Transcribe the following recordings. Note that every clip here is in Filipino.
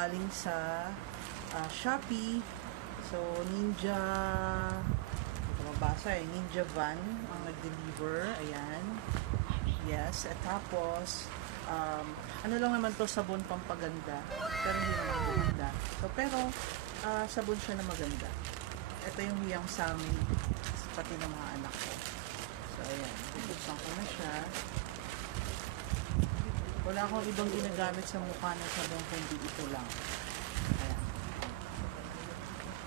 galing sa Shopee. So, Ninja, ito mabasa eh, Ninja Van ang nag-deliver. Ayan. Yes. At tapos, ano lang naman to, sabon pampaganda. Pero hindi naman maganda. So, pero, sabon siya na maganda. Ito yung hiyang sa amin, pati ng mga anak ko. So, ayan. Bubuksan ko na siya. Wala akong ibang ginagamit sa mukha ng sabon kundi ito lang. Ayan.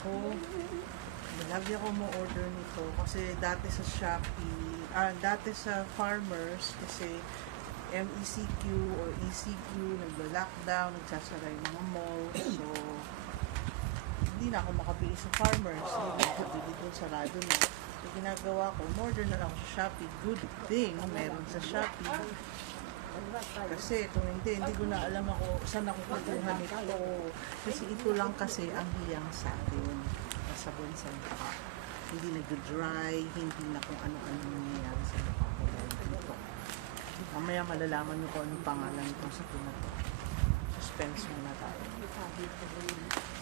Ako, lagi ako mo-order nito kasi dati sa Shopee, dati sa Farmers kasi MECQ or ECQ, nagla-lockdown, nagsasara yung mga mall. So, hindi na ako makabili sa Farmers. Hindi nakabili doon, sarado na. So, ginagawa ko, order na lang ako sa Shopee. Good thing, meron sa Shopee. Kasi kung hindi ko na alam ako saan ako kukuha nito. Kasi ito lang kasi ang hiyang sa atin. Sabon sa mukha. Hindi nag-dry, hindi na kung ano-ano nangyayari sa mukha ko. Mamaya malalaman nyo kung anong pangalan itong sabon na to. Suspense muna tayo.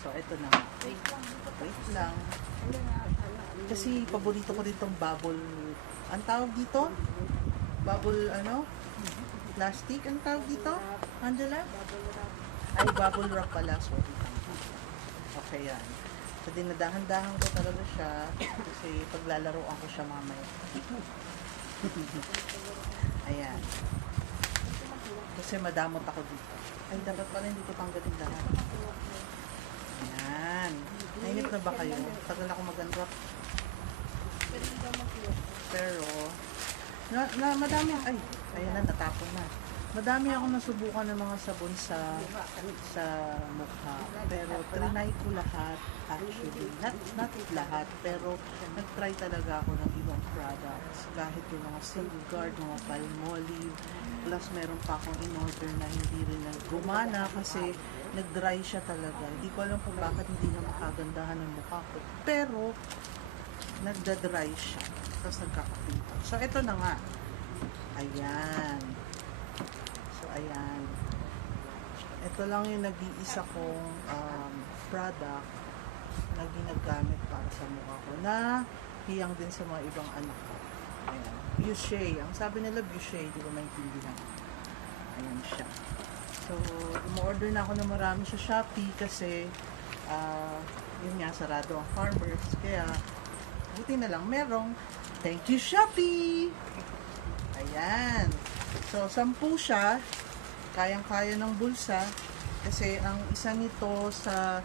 So, ito na. Wait lang. Kasi paborito ko ditong bubble. Ang tawag dito? Bubble ano? Plastic? Ang tawag dito? Angela? Ay, bubble wrap pala. Sorry. Okay, yan. So, dinadahan-dahan ko talaga siya kasi paglalaroan ko siya mamaya. Ayan. Kasi madamot ako dito. Ay, dapat pala hindi ko tanggalin lahat. Ayan. Nainip na ba kayo? Tagal ako mag-unwrap. Pero, madami, ay, ayan na, natapon na. Madami ako nasubukan ng mga sabon sa mukha. Pero, trinay ko lahat, actually. Not lahat, pero nag-try talaga ako ng ibang products. Kahit yung mga Safeguard, mga Palmolive, plus meron pa akong in-order na hindi rin gumana kasi nag-dry siya talaga. Hindi ko alam kung bakit hindi na makagandahan ng mukha ko. Pero, nagda-dry siya. Tapos nagkakapinta. So, ito na nga. Ayan. So, ayan. Ito lang yung nag-iisa kong product na ginagamit para sa mukha ko na hiyang din sa mga ibang anak ko. Ayan. Beauche. Ang sabi nila Beauche, hindi ko maintindihan. Ayan siya. So, umorder na ako ng marami sa Shopee kasi yun nga, sarado ang Farmers. Kaya, buti na lang merong thank you Shopee! Ayan. So, 10 siya. Kayang-kaya ng bulsa. Kasi ang isa nito sa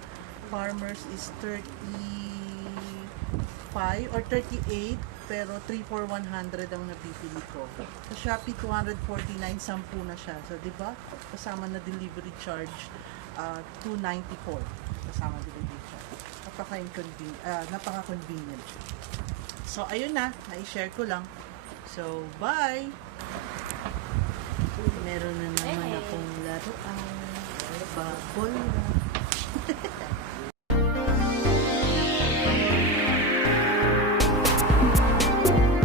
Farmers is 35 or 38. Pero 3 for 100 ang nabibili ko. Sa Shopee, 249, 10 na siya. So, di ba? Kasama na delivery charge, 294. Kasama delivery charge. Napaka-convenient. So, ayun na. Na-share ko lang. So, bye! Meron na naman akong laruan. Bubble wrap.